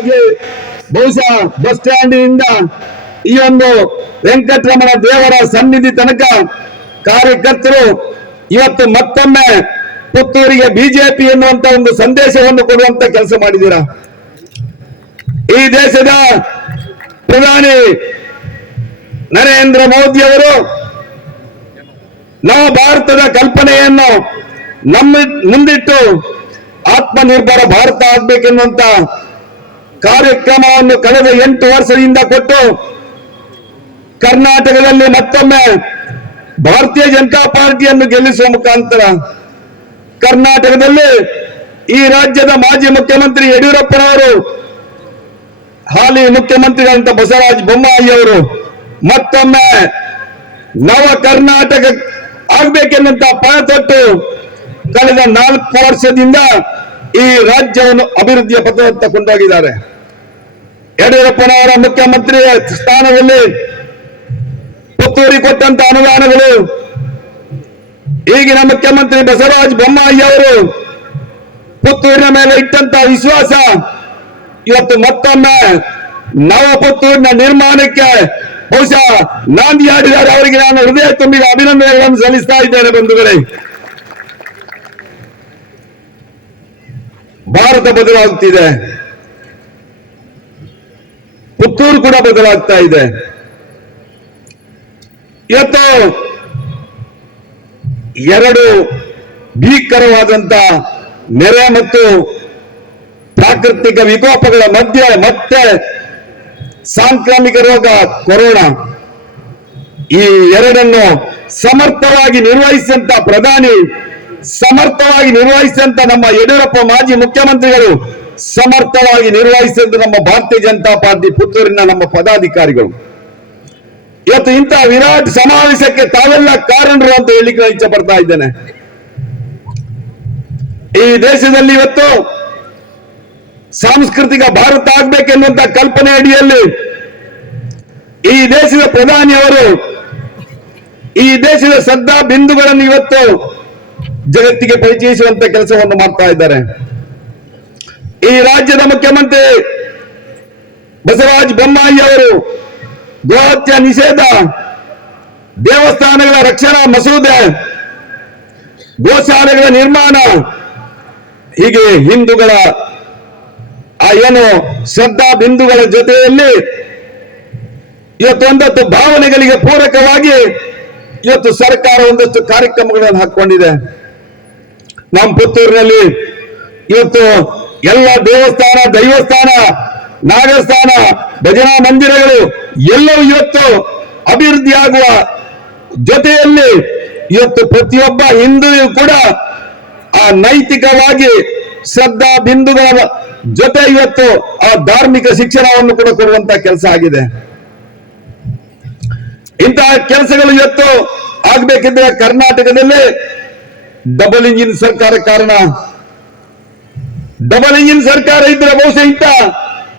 ಹಾಗೆ ಬಹುಶಃ ಬಸ್ ಸ್ಟ್ಯಾಂಡಿನಿಂದ ಈ ಒಂದು ವೆಂಕಟರಮಣ ದೇವರ ಸನ್ನಿಧಿ ತನಕ ಕಾರ್ಯಕರ್ತರು ಇವತ್ತು ಮತ್ತೊಮ್ಮೆ ಪುತ್ತೂರಿಗೆ ಬಿಜೆಪಿ ಎನ್ನುವಂತ ಒಂದು ಸಂದೇಶವನ್ನು ಕೊಡುವಂತ ಕೆಲಸ ಮಾಡಿದ್ದೀರಾ. ಈ ದೇಶದ ಪ್ರಧಾನಿ ನರೇಂದ್ರ ಮೋದಿ ಅವರು ನವ ಭಾರತದ ಕಲ್ಪನೆಯನ್ನು ನಮ್ಮ ಮುಂದಿಟ್ಟು ಆತ್ಮನಿರ್ಭರ ಭಾರತ ಆಗ್ಬೇಕೆನ್ನುವಂತ ಕಾರ್ಯಕ್ರಮವನ್ನು ಕಳೆದ 8 ವರ್ಷದಿಂದ ಕೊಟ್ಟು ಕರ್ನಾಟಕದಲ್ಲಿ ಮತ್ತೊಮ್ಮೆ ಭಾರತೀಯ ಜನತಾ ಪಾರ್ಟಿಯನ್ನು ಗೆಲ್ಲಿಸುವ ಮುಖಾಂತರ ಕರ್ನಾಟಕದಲ್ಲಿ ಈ ರಾಜ್ಯದ ಮಾಜಿ ಮುಖ್ಯಮಂತ್ರಿ ಯಡಿಯೂರಪ್ಪನವರು, ಹಾಲಿ ಮುಖ್ಯಮಂತ್ರಿಗಳಂತ ಬಸವರಾಜ ಬೊಮ್ಮಾಯಿ ಅವರು ಮತ್ತೊಮ್ಮೆ ನವ ಕರ್ನಾಟಕ ಆಗ್ಬೇಕೆನ್ನುವಂತ ಪಣ ತೊಟ್ಟು ಕಳೆದ 4 ವರ್ಷದಿಂದ ಈ ರಾಜ್ಯವನ್ನು ಅಭಿವೃದ್ಧಿಯ ಪಥದತ್ತ ಕೊಂಡೋಗಿದ್ದಾರೆ. ಯಡಿಯೂರಪ್ಪನವರ ಮುಖ್ಯಮಂತ್ರಿ ಸ್ಥಾನದಲ್ಲಿ ಪುತ್ತೂರಿಗೆ ಕೊಟ್ಟಂತ ಅನುದಾನಗಳು, ಈಗಿನ ಮುಖ್ಯಮಂತ್ರಿ ಬಸವರಾಜ ಬೊಮ್ಮಾಯಿ ಅವರು ಪುತ್ತೂರಿನ ಮೇಲೆ ಇಟ್ಟಂತ ವಿಶ್ವಾಸ ಇವತ್ತು ಮತ್ತೊಮ್ಮೆ ನವ ಪುತ್ತೂರಿನ ನಿರ್ಮಾಣಕ್ಕೆ ಬಹುಶಃ ನಾಂದಿ ಹಾಡಿದ್ದಾರೆ. ಅವರಿಗೆ ನಾನು ಹೃದಯ ತುಂಬಿದ ಅಭಿನಂದನೆಗಳನ್ನು ಸಲ್ಲಿಸ್ತಾ ಇದ್ದೇನೆ. ಬಂಧುಗಳೇ, ಭಾರತ ಬದಲಾಗುತ್ತಿದೆ, ಪುತ್ತೂರು ಕೂಡ ಬದಲಾಗ್ತಾ ಇದೆ. ಇವತ್ತು 2 ಭೀಕರವಾದಂತ ನೆರೆ ಮತ್ತು ಪ್ರಾಕೃತಿಕ ವಿಕೋಪಗಳ ಮಧ್ಯೆ ಮತ್ತೆ ಸಾಂಕ್ರಾಮಿಕ ರೋಗ ಕೊರೋನಾ, ಈ ಎರಡನ್ನು ಸಮರ್ಥವಾಗಿ ನಿರ್ವಹಿಸಿದಂತ ಪ್ರಧಾನಿ, ಸಮರ್ಥವಾಗಿ ನಿರ್ವಹಿಸಿದಂತ ನಮ್ಮ ಯಡಿಯೂರಪ್ಪ ಮಾಜಿ ಮುಖ್ಯಮಂತ್ರಿಗಳು, ಸಮರ್ಥವಾಗಿ ನಿರ್ವಹಿಸಿದಂತ ನಮ್ಮ ಭಾರತೀಯ ಜನತಾ ಪಾರ್ಟಿ ಪುತ್ತೂರಿನ ನಮ್ಮ ಪದಾಧಿಕಾರಿಗಳು, ಇವತ್ತು ಇಂತಹ ವಿರಾಟ್ ಸಮಾವೇಶಕ್ಕೆ ತಾವೆಲ್ಲ ಕಾರಣರು ಅಂತ ಹೇಳಿಕ್ಕೆ ಇಚ್ಛೆ ಪಡ್ತಾ ಇದ್ದೇನೆ. ಈ ದೇಶದಲ್ಲಿ ಇವತ್ತು ಸಾಂಸ್ಕೃತಿಕ ಭಾರತ ಆಗ್ಬೇಕೆನ್ನುವಂತ ಕಲ್ಪನೆ ಅಡಿಯಲ್ಲಿ ಈ ದೇಶದ ಪ್ರಧಾನಿಯವರು ಈ ದೇಶದ ಶ್ರದ್ಧಾ ಬಿಂದುಗಳನ್ನು ಇವತ್ತು ಜಗತ್ತಿಗೆ ಪರಿಚಯಿಸುವಂತ ಕೆಲಸವನ್ನು ಮಾಡ್ತಾ ಇದ್ದಾರೆ. ಈ ರಾಜ್ಯದ ಮುಖ್ಯಮಂತ್ರಿ ಬಸವರಾಜ ಬೊಮ್ಮಾಯಿ ಅವರು ಗೋಹತ್ಯೆ ನಿಷೇಧ, ದೇವಸ್ಥಾನಗಳ ರಕ್ಷಣಾ ಮಸೂದೆ, ಗೋಶಾಲೆಗಳ ನಿರ್ಮಾಣ, ಹೀಗೆ ಹಿಂದೂಗಳ ಏನು ಶ್ರದ್ಧಾ ಬಿಂದುಗಳ ಜೊತೆಯಲ್ಲಿ ಇವತ್ತು ಒಂದಷ್ಟು ಭಾವನೆಗಳಿಗೆ ಪೂರಕವಾಗಿ ಇವತ್ತು ಸರ್ಕಾರ ಒಂದಷ್ಟು ಕಾರ್ಯಕ್ರಮಗಳನ್ನು ಹಾಕೊಂಡಿದೆ. ನಮ್ಮ ಪುತ್ತೂರಿನಲ್ಲಿ ಇವತ್ತು ಎಲ್ಲ ದೇವಸ್ಥಾನ, ದೈವಸ್ಥಾನ, ನಾಗಸ್ಥಾನ, ಭಜನಾ ಮಂದಿರಗಳು ಎಲ್ಲವೂ ಇವತ್ತು ಅಭಿವೃದ್ಧಿಯಾಗುವ ಜೊತೆಯಲ್ಲಿ ಇವತ್ತು ಪ್ರತಿಯೊಬ್ಬ ಹಿಂದೂಯೂ ಕೂಡ ಆ ನೈತಿಕವಾಗಿ ಶ್ರದ್ಧಾ ಬಿಂದುಗಳ ಜೊತೆ ಇವತ್ತು ಆ ಧಾರ್ಮಿಕ ಶಿಕ್ಷಣವನ್ನು ಕೂಡ ಕೊಡುವಂತ ಕೆಲಸ ಆಗಿದೆ. ಇಂತಹ ಕೆಲಸಗಳು ಇವತ್ತು ಆಗ್ಬೇಕಿದ್ರೆ ಕರ್ನಾಟಕದಲ್ಲಿ ಡಬಲ್ ಇಂಜಿನ್ ಸರ್ಕಾರ ಕಾರಣ. ಡಬಲ್ ಇಂಜಿನ್ ಸರ್ಕಾರ ಇದ್ರೆ ಬಹುಶಃ ಇಂಥ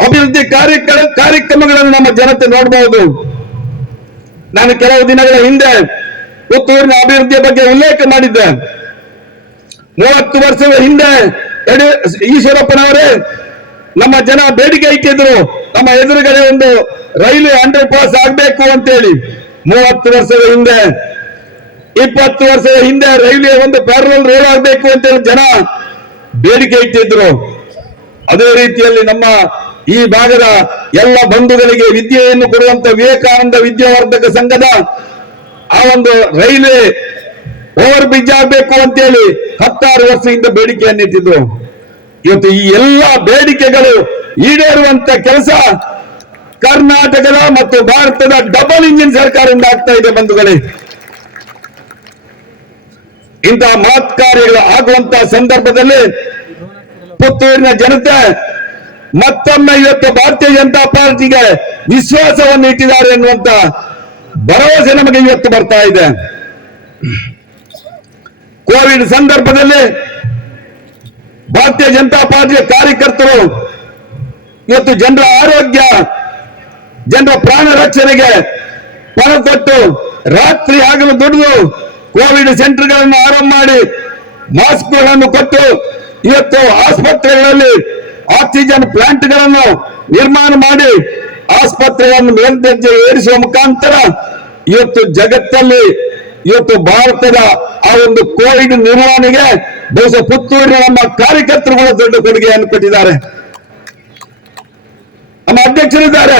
ಅಭಿವೃದ್ಧಿ ಕಾರ್ಯಕ್ರಮಗಳನ್ನು ನಮ್ಮ ಜನತೆ ನೋಡಬಹುದು. ನಾನು ಕೆಲವು ದಿನಗಳ ಹಿಂದೆ ಪುತ್ತೂರಿನ ಅಭಿವೃದ್ಧಿಯ ಬಗ್ಗೆ ಉಲ್ಲೇಖ ಮಾಡಿದ್ದೆ. 30 ವರ್ಷದ ಹಿಂದೆ ಈಶ್ವರಪ್ಪನವರೇ ನಮ್ಮ ಜನ ಬೇಡಿಕೆ ಇಟ್ಟಿದ್ರು, ನಮ್ಮ ಎದುರುಗಡೆ ಒಂದು ರೈಲ್ವೆ ಅಂಡರ್ ಪಾಸ್ ಆಗ್ಬೇಕು ಅಂತೇಳಿ. 30 ವರ್ಷದ ಹಿಂದೆ, 20 ವರ್ಷದ ಹಿಂದೆ ರೈಲ್ವೆ ಒಂದು ಪ್ಯಾರಲಲ್ ರೋಡ್ ಆಗ್ಬೇಕು ಅಂತೇಳಿ ಜನ ಬೇಡಿಕೆ ಇಟ್ಟಿದ್ರು. ಅದೇ ರೀತಿಯಲ್ಲಿ ನಮ್ಮ ಈ ಭಾಗದ ಎಲ್ಲ ಬಂಧುಗಳಿಗೆ ವಿದ್ಯೆಯನ್ನು ಕೊಡುವಂತ ವಿವೇಕಾನಂದ ವಿದ್ಯಾವರ್ಧಕ ಸಂಘದ ಆ ಒಂದು ರೈಲ್ವೆ ಓವರ್ ಬ್ರಿಡ್ಜ್ ಆಗ್ಬೇಕು ಅಂತೇಳಿ 16 ವರ್ಷದಿಂದ ಬೇಡಿಕೆಯನ್ನು ಇಟ್ಟಿದ್ರು. ಇವತ್ತು ಈ ಎಲ್ಲ ಬೇಡಿಕೆಗಳು ಈಡೇರುವಂತ ಕೆಲಸ ಕರ್ನಾಟಕದ ಮತ್ತು ಭಾರತದ ಡಬಲ್ ಇಂಜಿನ್ ಸರ್ಕಾರದಿಂದ ಆಗ್ತಾ ಇದೆ. ಬಂಧುಗಳೇ, ಇಂತಹ ಮಹತ್ ಕಾರ್ಯಗಳು ಆಗುವಂತಹ ಸಂದರ್ಭದಲ್ಲಿ ಪುತ್ತೂರಿನ ಜನತೆ ಮತ್ತೊಮ್ಮೆ ಇವತ್ತು ಭಾರತೀಯ ಜನತಾ ಪಾರ್ಟಿಗೆ ವಿಶ್ವಾಸವನ್ನು ಇಟ್ಟಿದ್ದಾರೆ ಎನ್ನುವಂತ ಭರವಸೆ ನಮಗೆ ಇವತ್ತು ಬರ್ತಾ ಇದೆ. ಕೋವಿಡ್ ಸಂದರ್ಭದಲ್ಲಿ ಭಾರತೀಯ ಜನತಾ ಪಾರ್ಟಿಯ ಕಾರ್ಯಕರ್ತರು ಇವತ್ತು ಜನರ ಆರೋಗ್ಯ, ಜನರ ಪ್ರಾಣ ರಕ್ಷಣೆಗೆ ಪಣ ಕೊಟ್ಟು ರಾತ್ರಿ ಆಗಲು ದುಡಿದು ಕೋವಿಡ್ ಸೆಂಟರ್ಗಳನ್ನು ಆರಂಭ ಮಾಡಿ ಮಾಸ್ಕ್ಗಳನ್ನು ಕೊಟ್ಟು ಇವತ್ತು ಆಸ್ಪತ್ರೆಗಳಲ್ಲಿ ಆಕ್ಸಿಜನ್ ಪ್ಲಾಂಟ್ಗಳನ್ನು ನಿರ್ಮಾಣ ಮಾಡಿ ಆಸ್ಪತ್ರೆಗಳನ್ನು ಮೇಲ್ದರ್ಜೆ ಏರಿಸುವ ಮುಖಾಂತರ ಇವತ್ತು ಜಗತ್ತಲ್ಲಿ ಇವತ್ತು ಭಾರತದ ಆ ಒಂದು ಕೋವಿಡ್ ನಿರ್ವಹಣೆಗೆ ಬಹುಶಃ ಪುತ್ತೂರಿನ ನಮ್ಮ ಕಾರ್ಯಕರ್ತರುಗಳು ದೊಡ್ಡ ಕೊಡುಗೆಯನ್ನು ಕೊಟ್ಟಿದ್ದಾರೆ. ನಮ್ಮ ಅಧ್ಯಕ್ಷರಿದ್ದಾರೆ,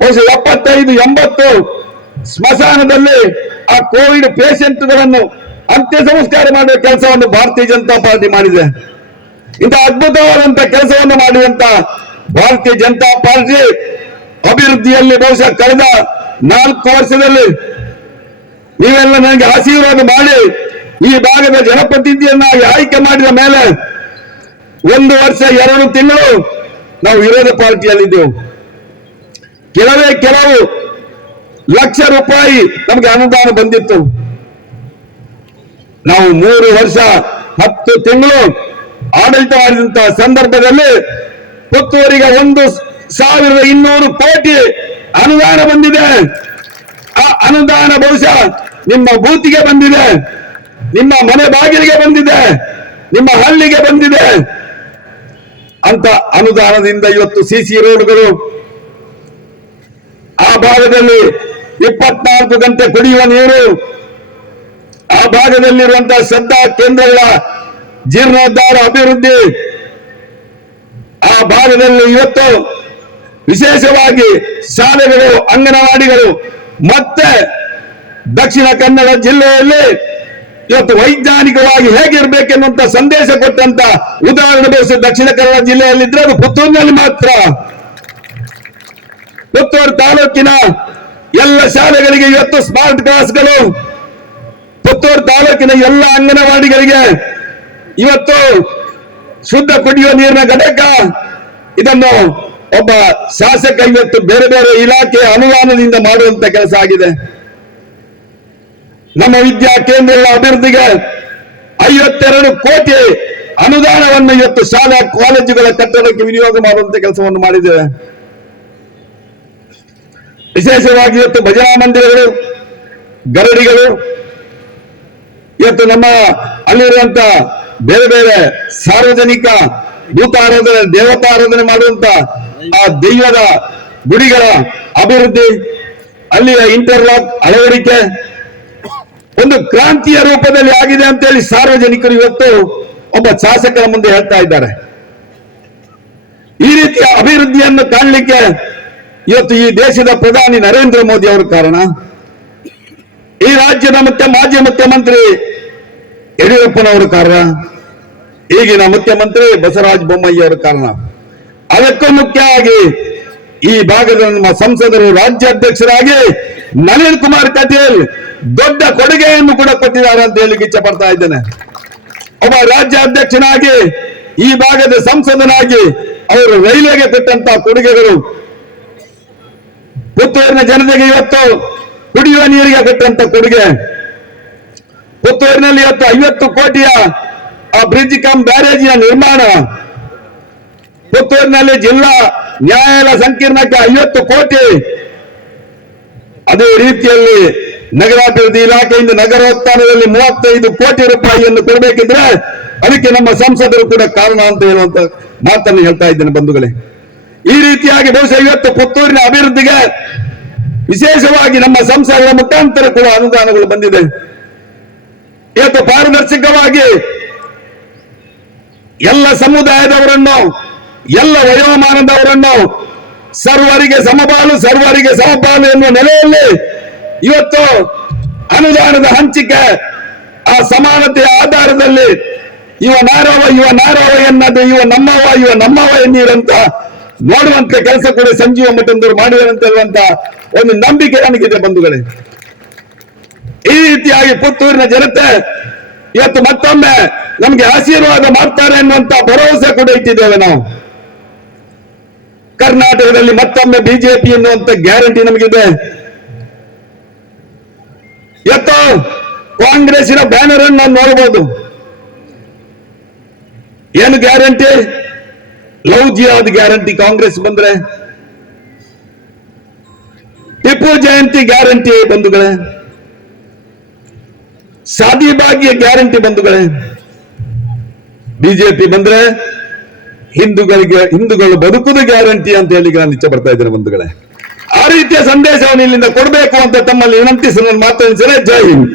ಬಹುಶಃ 75-80 ಸ್ಮಶಾನದಲ್ಲಿ ಆ ಕೋವಿಡ್ ಪೇಷಂಟ್ಗಳನ್ನು ಅಂತ್ಯ ಸಂಸ್ಕಾರ ಮಾಡುವ ಕೆಲಸವನ್ನು ಭಾರತೀಯ ಜನತಾ ಪಾರ್ಟಿ ಮಾಡಿದೆ. ಇಂಥ ಅದ್ಭುತವಾದಂತಹ ಕೆಲಸವನ್ನು ಮಾಡಿದಂತ ಭಾರತೀಯ ಜನತಾ ಪಾರ್ಟಿ ಅಭಿವೃದ್ಧಿಯಲ್ಲಿ ಬಹುಶಃ ಕಳೆದ 4 ವರ್ಷದಲ್ಲಿ ನೀವೆಲ್ಲ ನನಗೆ ಆಶೀರ್ವಾದ ಮಾಡಿ ಈ ಭಾಗದ ಜನಪ್ರತಿನಿಧಿಯನ್ನಾಗಿ ಆಯ್ಕೆ ಮಾಡಿದ ಮೇಲೆ 1 ವರ್ಷ 2 ತಿಂಗಳು ನಾವು ವಿರೋಧ ಪಾರ್ಟಿಯಲ್ಲಿದ್ದೆವು. ಕೆಲವು ಲಕ್ಷ ರೂಪಾಯಿ ನಮಗೆ ಅನುದಾನ ಬಂದಿತ್ತು. ನಾವು 3 ವರ್ಷ 10 ತಿಂಗಳು ಆಡಳಿತ ಮಾಡಿದಂತಹ ಸಂದರ್ಭದಲ್ಲಿ ಪುತ್ತೂರಿಗೆ 1,200 ಕೋಟಿ ಅನುದಾನ ಬಂದಿದೆ. ಆ ಅನುದಾನ ಬಹುಶಃ ನಿಮ್ಮ ಬೂತಿಗೆ ಬಂದಿದೆ, ನಿಮ್ಮ ಮನೆ ಬಾಗಿಲಿಗೆ ಬಂದಿದೆ, ನಿಮ್ಮ ಹಳ್ಳಿಗೆ ಬಂದಿದೆ. ಅಂತ ಅನುದಾನದಿಂದ ಇವತ್ತು ಸಿಸಿ ರೋಡ್ಗಳು, ಆ ಭಾಗದಲ್ಲಿ 24 ಗಂಟೆ ಕುಡಿಯುವ ನೀರು, ಆ ಭಾಗದಲ್ಲಿರುವಂತಹ ಶ್ರದ್ಧಾ ಕೇಂದ್ರಗಳ ಜೀರ್ಣೋದ್ಧಾರ ಅಭಿವೃದ್ಧಿ, ಆ ಭಾಗದಲ್ಲಿ ಇವತ್ತು ವಿಶೇಷವಾಗಿ ಶಾಲೆಗಳು, ಅಂಗನವಾಡಿಗಳು, ಮತ್ತೆ ದಕ್ಷಿಣ ಕನ್ನಡ ಜಿಲ್ಲೆಯಲ್ಲಿ ಇವತ್ತು ವೈಜ್ಞಾನಿಕವಾಗಿ ಹೇಗಿರ್ಬೇಕೆನ್ನುವಂತ ಸಂದೇಶ ಕೊಟ್ಟಂತ ಉದಾಹರಣೆ ಬಹುಶಃ ದಕ್ಷಿಣ ಕನ್ನಡ ಜಿಲ್ಲೆಯಲ್ಲಿದ್ರೆ ಅದು ಪುತ್ತೂರಿನಲ್ಲಿ ಮಾತ್ರ. ಪುತ್ತೂರು ತಾಲೂಕಿನ ಎಲ್ಲ ಶಾಲೆಗಳಿಗೆ ಇವತ್ತು ಸ್ಮಾರ್ಟ್ ಕ್ಲಾಸ್ಗಳು, ಪುತ್ತೂರು ತಾಲೂಕಿನ ಎಲ್ಲ ಅಂಗನವಾಡಿಗಳಿಗೆ ಇವತ್ತು ಶುದ್ಧ ಕುಡಿಯುವ ನೀರಿನ ಘಟಕ. ಇದನ್ನು ಒಬ್ಬ ಶಾಸಕ ಇವತ್ತು ಬೇರೆ ಬೇರೆ ಇಲಾಖೆಯ ಅನುದಾನದಿಂದ ಮಾಡುವಂತ ಕೆಲಸ ಆಗಿದೆ. ನಮ್ಮ ವಿದ್ಯಾ ಕೇಂದ್ರಗಳ ಅಭಿವೃದ್ಧಿಗೆ 52 ಕೋಟಿ ಅನುದಾನವನ್ನು ಇವತ್ತು ಶಾಲಾ ಕಾಲೇಜುಗಳ ಕಟ್ಟಡಕ್ಕೆ ವಿನಿಯೋಗ ಮಾಡುವಂತ ಕೆಲಸವನ್ನು ಮಾಡಿದ್ದೇವೆ. ವಿಶೇಷವಾಗಿ ಇವತ್ತು ಭಜನಾ ಮಂದಿರಗಳು, ಗರಡಿಗಳು, ಇವತ್ತು ನಮ್ಮ ಅಲ್ಲಿರುವಂತ ಬೇರೆ ಬೇರೆ ಸಾರ್ವಜನಿಕ ಭೂತಾರಾಧನೆ, ದೇವತಾರಾಧನೆ ಮಾಡುವಂತ ಆ ದೈವದ ಗುಡಿಗಳ ಅಭಿವೃದ್ಧಿ, ಅಲ್ಲಿಯ ಇಂಟರ್ಲಾಕ್ ಅಳವಡಿಕೆ ಒಂದು ಕ್ರಾಂತಿಯ ರೂಪದಲ್ಲಿ ಆಗಿದೆ ಅಂತೇಳಿ ಸಾರ್ವಜನಿಕರು ಇವತ್ತು ಒಬ್ಬ ಶಾಸಕರ ಮುಂದೆ ಹೇಳ್ತಾ ಇದ್ದಾರೆ. ಈ ರೀತಿಯ ಅಭಿವೃದ್ಧಿಯನ್ನು ಕಾಣಲಿಕ್ಕೆ ಇವತ್ತು ಈ ದೇಶದ ಪ್ರಧಾನಿ ನರೇಂದ್ರ ಮೋದಿ ಅವರು ಕಾರಣ, ಈ ರಾಜ್ಯದ ಮಾಜಿ ಮುಖ್ಯಮಂತ್ರಿ ಯಡಿಯೂರಪ್ಪನವರು ಕಾರಣ, ಈಗಿನ ಮುಖ್ಯಮಂತ್ರಿ ಬಸವರಾಜ ಬೊಮ್ಮಾಯಿ ಅವರ ಕಾರಣ. ಅದಕ್ಕೂ ಮುಖ್ಯವಾಗಿ ಈ ಭಾಗದ ನಮ್ಮ ಸಂಸದರು, ರಾಜ್ಯಾಧ್ಯಕ್ಷರಾಗಿ ನಳಿನ್ ಕುಮಾರ್ ಕಟೀಲ್ ದೊಡ್ಡ ಕೊಡುಗೆಯನ್ನು ಕೂಡ ಕೊಟ್ಟಿದ್ದಾರೆ ಅಂತ ಹೇಳಲಿಕ್ಕೆ ಇಚ್ಛೆ ಪಡ್ತಾ ಇದ್ದೇನೆ. ಒಬ್ಬ ರಾಜ್ಯಾಧ್ಯಕ್ಷನಾಗಿ, ಈ ಭಾಗದ ಸಂಸದನಾಗಿ ಅವರು ರೈಲ್ವೆಗೆ ಕೊಟ್ಟಂತ ಕೊಡುಗೆಗಳು, ಪುತ್ತೂರಿನ ಜನತೆಗೆ ಇವತ್ತು ಕುಡಿಯುವ ನೀರಿಗೆ ಕೊಟ್ಟಂತ ಕೊಡುಗೆ, ಪುತ್ತೂರಿನಲ್ಲಿ ಇವತ್ತು 50 ಕೋಟಿಯ ಆ ಬ್ರಿಡ್ಜ್ ಕಮ್ ಬ್ಯಾರೇಜಿನ ನಿರ್ಮಾಣ, ಪುತ್ತೂರಿನಲ್ಲಿ ಜಿಲ್ಲಾ ನ್ಯಾಯಾಲಯ ಸಂಕೀರ್ಣಕ್ಕೆ 50 ಕೋಟಿ, ಅದೇ ರೀತಿಯಲ್ಲಿ ನಗರಾಭಿವೃದ್ಧಿ ಇಲಾಖೆಯಿಂದ ನಗರೋತ್ಥಾನದಲ್ಲಿ 35 ಕೋಟಿ ರೂಪಾಯಿಯನ್ನು ಕೊಡಬೇಕಿದ್ರೆ ಅದಕ್ಕೆ ನಮ್ಮ ಸಂಸದರು ಕೂಡ ಕಾರಣ ಅಂತ ಹೇಳುವಂತ ಮಾತನ್ನು ಹೇಳ್ತಾ ಇದ್ದೇನೆ ಬಂಧುಗಳೇ. ಈ ರೀತಿಯಾಗಿ ಬಹುಶಃ ಇವತ್ತು ಪುತ್ತೂರಿನ ಅಭಿವೃದ್ಧಿಗೆ ವಿಶೇಷವಾಗಿ ನಮ್ಮ ಸಂಸದರ ಮುಖಾಂತರ ಕೂಡ ಅನುದಾನಗಳು ಬಂದಿದೆ. ಇವತ್ತು ಪಾರದರ್ಶಕವಾಗಿ ಎಲ್ಲ ಸಮುದಾಯದವರನ್ನು, ಎಲ್ಲ ವಯೋಮಾನದವರನ್ನು ಸರ್ವರಿಗೆ ಸಮಪಾಲು, ಸರ್ವರಿಗೆ ಸಮಪಾಲು ಎನ್ನುವ ನೆಲೆಯಲ್ಲಿ ಇವತ್ತು ಅನುದಾನದ ಹಂಚಿಕೆ ಆ ಸಮಾನತೆಯ ಆಧಾರದಲ್ಲಿ ಇವ ನಾರವ ಎನ್ನದು, ಇವ ನಮ್ಮವ ಎನ್ನಿರಂತ ನೋಡುವಂತ ಕೆಲಸ ಕೂಡ ಸಂಜೀವ ಮಠಂದವರು ಮಾಡಿದರಂತ ಹೇಳುವಂತ ಒಂದು ನಂಬಿಕೆ ನನಗಿದೆ ಬಂಧುಗಳೇ. ಈ ರೀತಿಯಾಗಿ ಪುತ್ತೂರಿನ ಜನತೆ ಇವತ್ತು ಮತ್ತೊಮ್ಮೆ ನಮಗೆ ಆಶೀರ್ವಾದ ಮಾಡ್ತಾರೆ ಎನ್ನುವಂತ ಭರವಸೆ ಕೂಡ ಇಟ್ಟಿದ್ದೇವೆ ನಾವು. ಕರ್ನಾಟಕದಲ್ಲಿ ಮತ್ತೊಮ್ಮೆ ಬಿಜೆಪಿ ಎನ್ನುವಂತ ಗ್ಯಾರಂಟಿ ನಮಗಿದೆ. ಇವತ್ತು ಕಾಂಗ್ರೆಸ್ಸಿನ ಬ್ಯಾನರ್ ಅನ್ನು ನಾವು ನೋಡಬಹುದು. ಏನು ಗ್ಯಾರಂಟಿ? ಲವ್ ಜಿಹಾದ್ ಗ್ಯಾರಂಟಿ ಕಾಂಗ್ರೆಸ್ ಬಂದ್ರೆ, ಟಿಪ್ಪು ಜಯಂತಿ ಗ್ಯಾರಂಟಿ ಬಂಧುಗಳೇ, ಶಾದಿ ಭಾಗ್ಯ ಗ್ಯಾರಂಟಿ ಬಂಧುಗಳೇ. ಬಿಜೆಪಿ ಬಂದ್ರೆ ಹಿಂದೂಗಳು ಬದುಕುವುದು ಗ್ಯಾರಂಟಿ ಅಂತ ಹೇಳಿ ನಾನು ಇಚ್ಛೆ ಪಡ್ತಾ ಇದ್ದೇನೆ ಬಂಧುಗಳೇ. ಆ ರೀತಿಯ ಸಂದೇಶವನ್ನು ಇಲ್ಲಿಂದ ಕೊಡಬೇಕು ಅಂತ ತಮ್ಮಲ್ಲಿ ವಿನಂತಿಸಿ ನನ್ನ ಮಾತನ್ನು ಜೈ ಹಿಂದ್.